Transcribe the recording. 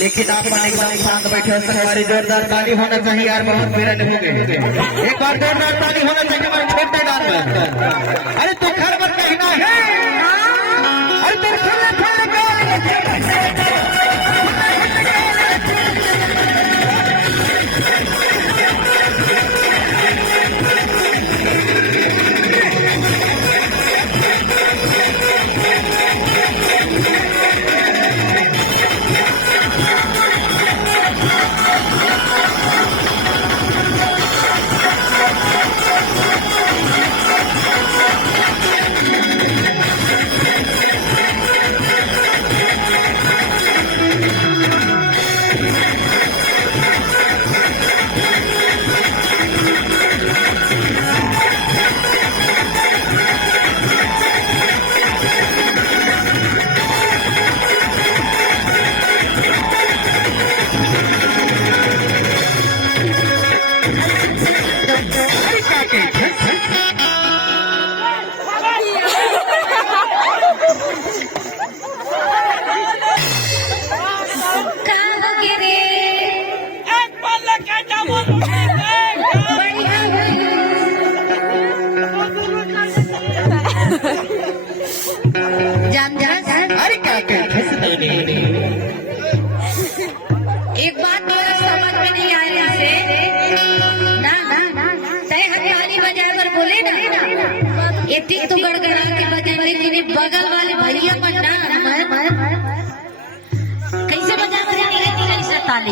लेकिन आप एकदम शांत बैठे हमारी जोरदार ताली होना चाहिए यार। बहुत मेरा नहीं गए एक बार जोरदार ताली होना चाहिए हमारे ठेकेदार में। अरे तू घर पर कहना है, अरे तेरे खुले खुले एक बात मेरा समझ में नहीं आ रही से ना तय हथियारी बजाए पर बोले ना ये ठीक तो गड़गड़ा के बजाए, लेकिन बगल वाले भैया पर ना कैसे बजा कैसे ताली